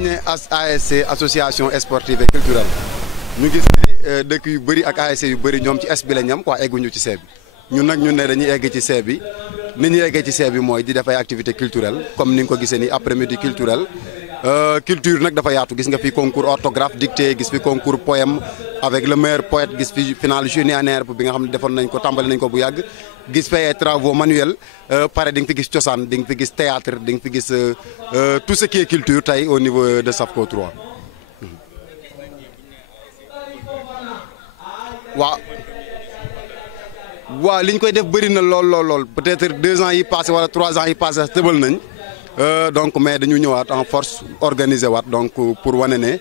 buñ ne ASC association sportive et culturelle ñu gis ne dëkk yu bëri ak ASC yu bëri ñoom ci S bi la ñam quoi egguñu ci C bi ñun nag ñun ne dañuy egg ci C bi ni ñu eggee ci C bi mooy di def ay activités culturelles comme ni nga ko gisee ni après-midi culturel culture nag dafa yaatu gis nga fi concours orthographe dictée gis fi concours poème avec le meilleur poète gis fi finale Junie Anerbe bi nga xam ne defoon nañ ko tàmbali nañ ko bu yàgg gis fi ay travaux manuels pare di nga fi gis cosaan di nga fi gis théâtre di nga fi gis tout ce qui est culture tey au niveau de SAFCO 3 waaw li ñu koy def bëri na lool peut-être 2 ans yi passé wala 3 ans yi passé tëbal nañ donc mais dañu ñëwaat en force organiser waat donc pour wane ne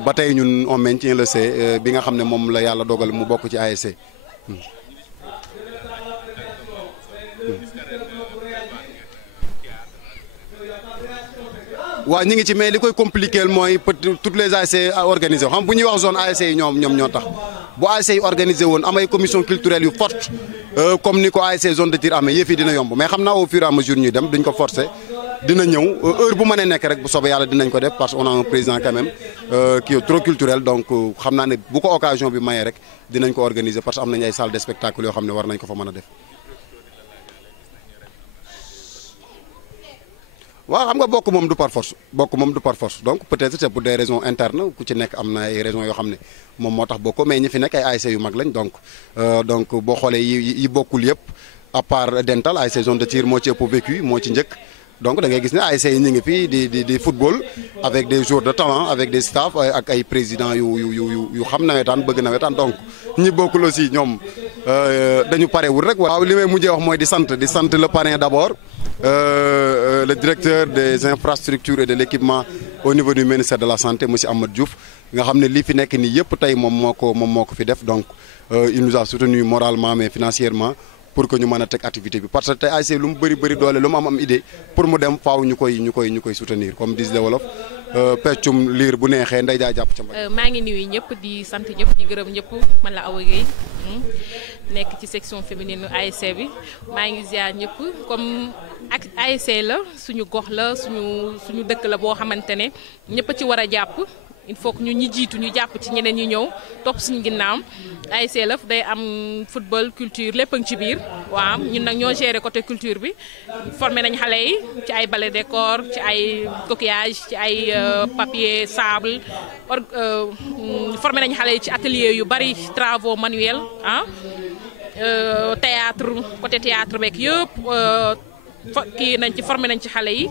ba tey ñun on maintient le C bi nga xam ne moom la yàlla dogal mu bokk ci ASC. waaw ñu ngi ci mais li koy compliquer mooy toutes les ASC organisé xam bu ñuy wax zone ASC yi ñoom ñoo tax bu ASC yi organisé woon amay commission culturelle yu forte comme ni ko ASC zone de tir amee yëf yi dina yomb mais xam naa au fur et à mesure ñuy dem duñ ko forcer dina ñëw heure bu mënee nekk rek bu soobee yàlla dinañ ko def parce que on a un président quand même qui est trop culturel donc xam naa ne bu ko occasion bi mayee rek dinañ ko organiser parce que am nañ ay salle de spectacle yoo xam ne war nañ ko fa mën a def. waaw xam nga bokk moom du par force donc peut-être c'est pour des raisons internes ku ci nekk am na ay raisons yoo xam ne moom moo tax bokkoo mais ñi fi nekk ay ASC yu mag lañ donc boo xoolee yi bokkul yëpp à part dental ASC zone de tir moo ci ëpp vécu moo ci njëkk donc da ngay gis ne ASC yi ñu ngi fi di football avec des joueurs de talent avec des staff ak ay présidents yu xam nawetaan bëgg nawetaan donc ñi bokkul aussi ñoom dañu parewul rek. waaw li may mujjee wax mooy di sant le parrain d'abord. Le directeur des infrastructures et de l'équipement au niveau du ministère de la santé monsieur Amadou Diouf nga xam ne lii fi nekk nii yëpp tey moom moo ko fi def donc il nous a soutenu moralement mais financièrement pour que ñu mën a teg activité bi parce que tey ASC lu mu bëri doole lu mu am idée pour mu dem faaw ñu koy soutenir comme disent les wolof peccum liir bu neexee nday jaa jàpp ca mbay. maa ngi nuyu ñëpp di sant ñëpp di gërëm ñëpp man la Awa Gueye nekk ci section féminine ASC bi maa ngi ziar ñëpp comme ak ASC la suñu gox la suñu dëkk la boo xamante ne ñëpp a ci war a jàpp il faut que ñi jiitu ñu jàpp ci ñeneen ñi ñëw topp suñu ginnaaw ASC la day am football culture lépp a ngi ci biir waaw ñun nag ñoo gérer côté culture bi formé nañ xale yi ci ay ballet décor ci ay coquillage ci ay papier sable formé nañ xale yi ci atelier yu bari travaux manuels théâtre côté théâtre beeg yëpp kii nañ ci formé nañ ci xale yi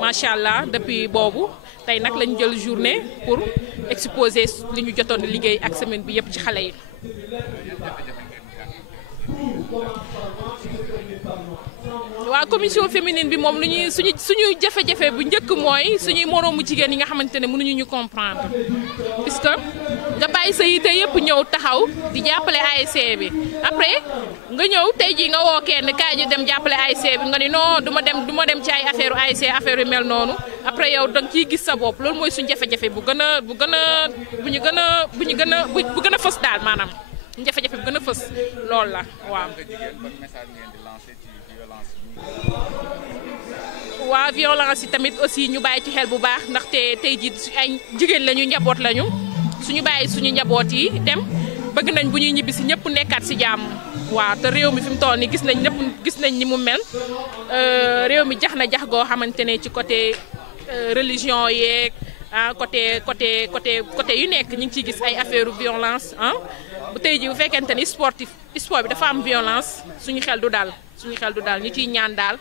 macha allah depuis boobu tey nag lañu jël journée pour exposer li ñu jotoon liggéey ak semaine bi yëpp ci xale yi. waaw commission féminine bi moom lu ñuy suñu jafe-jafe bu njëkk mooy suñuy moroomu jigéen yi nga xamante ne mënuñu ñu comprendre puisque nga bàyyi sa yite yëpp ñëw taxaw di jàppale ASC bi après nga ñëw tey jii nga woo kenn kaay ñu dem jàppale ASC bi nga ni non du ma dem ci ay affaire ASC affaire yu mel noonu après yow da nga ciy gis sa bopp loolu mooy suñu jafe-jafe bu gën a fës daal maanaam jafe-jafe bu gën a fës loolu la waaw. waa violence yi tamit aussi ñu bàyyi ci xel bu baax ndaxte tey jii ay jigéen lañu njaboot lañu suñu bàyyi suñu njaboot yi dem bëgg nañ bu ñuy ñibbi si ñëpp nekkaat si jàmm waaw te réew mi fi mu toll nii gis nañ ni mu mel réew mi jax na jax goo xamante ne ci côté religion yeeg côté yu nekk ñu ngi ciy gis ay affaire violence bu tey jii bu fekkente ni sport bi dafa am violence suñu xel du daal ñu ciy ñaan daal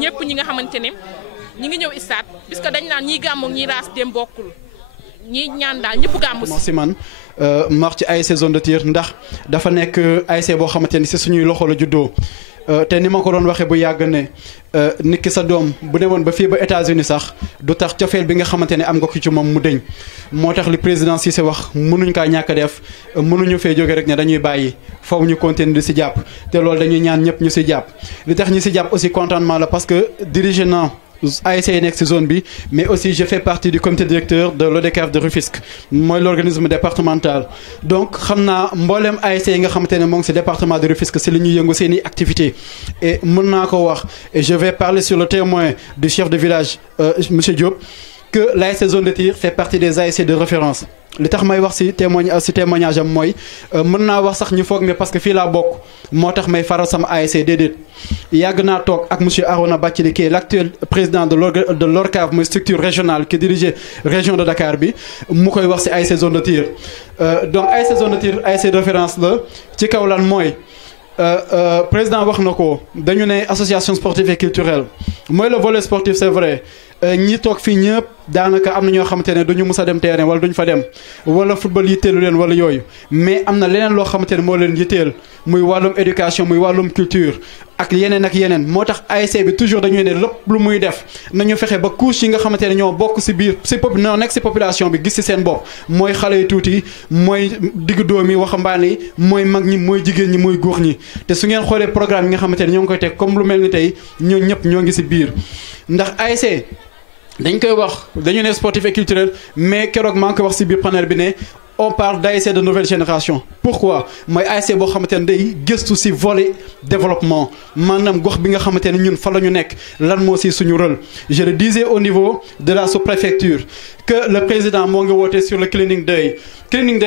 ñëpp ñi nga xamante ne ñi ngi ñëw stade puisque dañ naan ñiy gàmmu ñiy raas dem bokkul ñi ñaan daal ñëpp gàmmu si man mar ci ASC zone de tir ndax dafa nekk ASC boo xamante ni si suñuy loxo la juddoo te ni ma ko doon waxee bu yàgg ne nit ki sa doom bu demoon ba fii ba États-Unis sax du tax cofeel bi nga xamante ne am nga ko ci moom mu deñ moo tax li président Cissé wax mënuñ kaa ñàkk a def mënuñu fee jóge rek ne dañuy bàyyi faw ñu continuer di si jàpp te loolu dañuy ñaan ñëpp ñu si jàpp li tax ñu si jàpp aussi contentement la parce que dirigé na ASC yi nekk ci zone bi mais aussi je fais partie du comité directeur de l'ODCAV de Rufisque mooy l'organisme départemental donc xam naa mbooleem ASC yi nga xamante ne moo ngi ci département de Rufisque ci li ñuy yëngu seeni activité et mën naa ko wax et je vais parler sur le témoin du chef de village monsieur Diop que l'ASC Zone de Tir fait partie des ASC de référence li tax may wax ci témoignage am mooy mën naa wax sax ñu foog ne parce que fii laa bokk moo tax may faral sama ASC déedéet yàgg naa toog ak monsieur Arona Bathily qui est l'actuel président de l'ORCAV mooy structure régionale qui dirige région de Dakar bi mu koy wax ci ASC Zone de Tir donc ASC Zone de Tir ASC de référence la ci kaw lan mooy président wax na ko dañu ne association sportive et culturelle mooy le volet sportif c'est vrai ñi toog fii ñëpp daanaka am na ñoo xamante ne duñu mus a dem terrain wala duñu fa dem wala football yitteelu leen wala yooyu mais am na leneen loo xamante ne moo leen yitteel muy wàllum éducation muy wàllum culture ak yeneen moo tax ASC bi toujours dañuy ne lépp lu muy def nañu fexe ba couche yi nga xamante ne ñoo bokk ci biir ñoo nekk ci population bi gis ci seen bopp mooy xale yu tuuti mooy diggu doom yi waxambaane yi mooy mag ñi mooy jigéen ñi mooy góor ñi te su ngeen xoolee programme yi nga xamante ne ñoo ngi koy teg comme lu mel ni tey ñoo ñëpp ñoo ngi ci biir ndax ASC dañ koy wax dañu ne sportif et culturel mais keroog maa ngi koy wax ci biir panel bi ne on parle d'ASC de nouvelle génération pourquoi mooy ASC boo xamante ne day gëstu ci volet développement maanaam gox bi nga xamante ne ñun fa la ñu nekk lan moo ci suñu rôle je le disais au niveau de la sous-préfecture que le président moo ngi woote sur le cleaning day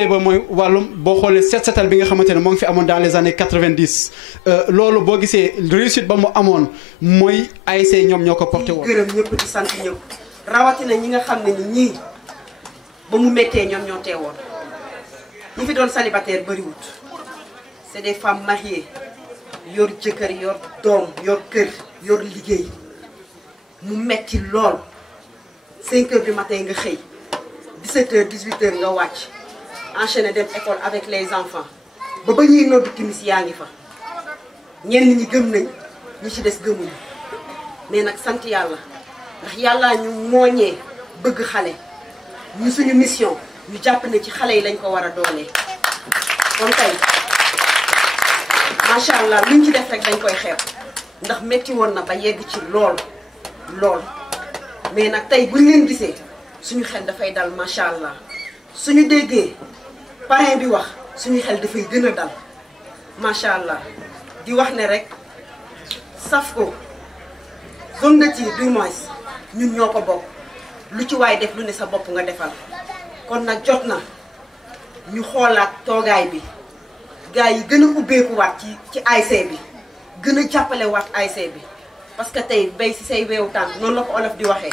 ba mooy wàllum boo xoolee setal bi nga xamante ne moo ngi fi amoon dans les années 90 loolu boo gisee réussite ba mu amoon mooy ASC ñoom ñoo ko porté woon. gërëm ñëpp di sant ñëpp rawatina ñi nga xam ne ni ñii ba mu méttee ñoom ñoo teewoon ñi fi doon célibataire bëriwut c'est des femmes mariées yor jëkkër yor doom yor kër yor liggéey mu metti lool 5 heures du matin nga xëy 17 heures 18 heures nga wàcc enchaîner dem école avec les enfants ba ñuy noddu timis yaa ngi fa ñenn ñi gëm nañ ñi ci des gëmuñu mais nag sant yàlla ndax yàlla ñu mooñee bëgg xale ñu suñu mission ñu jàpp ne ci xale yi lañ ko war a doolee kon tey macha allah luñ ci def rek dañ koy xeeb ndax métti woon na ba yegg ci lool mais nag tey buñ leen gisee suñu xel dafay dal macha allah suñu déggee parrain bi wax suñu xel dafay gën a dal macha allah di wax ne rek SAFCO Zone de Tir du moins ñun ñoo ko bokk lu ci waay def lu ne sa bopp nga defal kon nag jot na ñu xoolaat toogaay bi gars yi gën a ubbeeku waat ci ASC bi gën a jàppale waat ASC bi parce que tey bay si say weewu tànk noonu la ko olof di waxee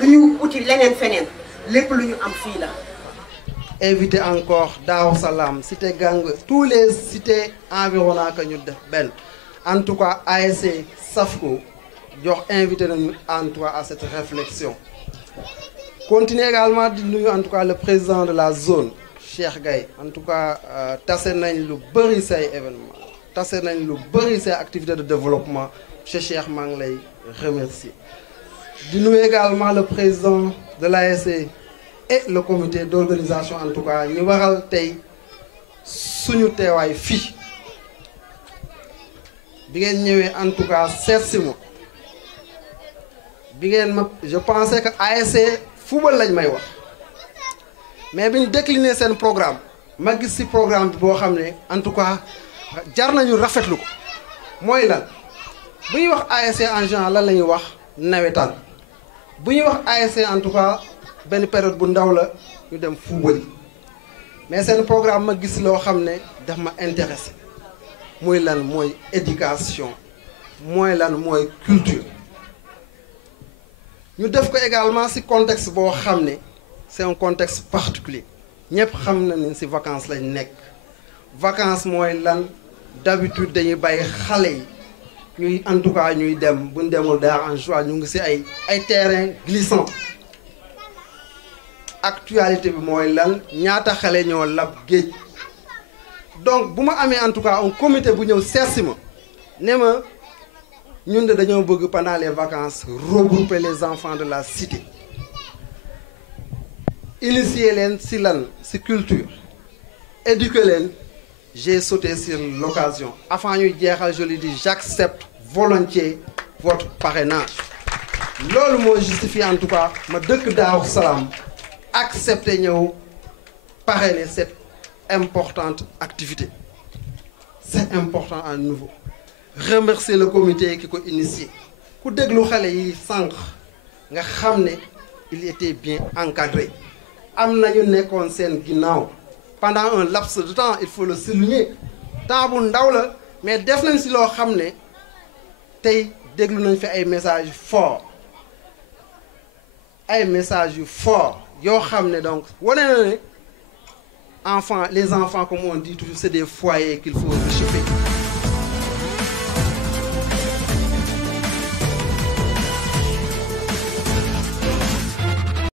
du ñu uti leneen feneen lépp lu ñu am fii la. invité encore Darou Salam cité Gang tous les cités environnantes que ñu def benn en tout cas ASC SAFCO jox invité nañu en tout cas à cette réflexion. Continuer également di nuyu en tout cas le président de la zone Cheikh Gaye en tout cas tase nañ lu bëri say événement tase nañ lu bëri say activités de développement monsieur Cheikh maa ngi lay remercier di nuyu également le président de l'ASC et le comité d'organisation en tout cas ñu waral tey suñu teewaay fii bi ngeen ñëwee en tout cas seet si ma bi ngeen ma je pensais que ASC football lañ may wax mais biñ décliné seen programme ma gis ci programme bi boo xam ne en tout cas jar nañu rafetlu ko mooy lan bu ñuy wax ASC en général lan la ñuy wax nawetaan bu ñuy wax ASC en tout cas benn période bu ndaw la ñu dem football yi mais seen programme ma gis loo xam ne daf ma intéressé mooy lan mooy éducation mooy lan mooy culture ñu def ko également ci contexte boo xam ne c'est un contexte particulier ñëpp xam na ni ci vacances lañ nekk vacances mooy lan d'habitude dañuy bàyyi xale yi ñuy en tout cas ñuy dem buñ demul daar en joie ñu ngi ci ay terrain glissant actualité bi mooy lan ñaata xale ñoo lab géej donc bu ma amee en tout cas un comité bu ñëw seet si ma ne ma ñun de dañoo bëgg pendant les vacances regrouper les enfants de la cité initier leen ci lan ci culture éduquer leen j'ai sauté sur l'occasion avant ñuy jeexal je lui dis j'accepte volontiers votre parrainage loolu moo justifie en tout cas ma dëkk Darou Salam accepter ñëw parrainer cette importante activité c'est important à nouveau remercier le comité ki ko initié ku déglu xale yi sànq nga xam ne il était bien encadré am na ñu nekkoon seen ginnaaw pendant un laps de temps il faut le souligner temps bu ndaw la mais def nañ si loo xam ne tey déglu nañ fi ay messages forts yoo xam ne donc wane na ne les enfants comme on dit toujours c'est des foyers qu'il faut réchauffer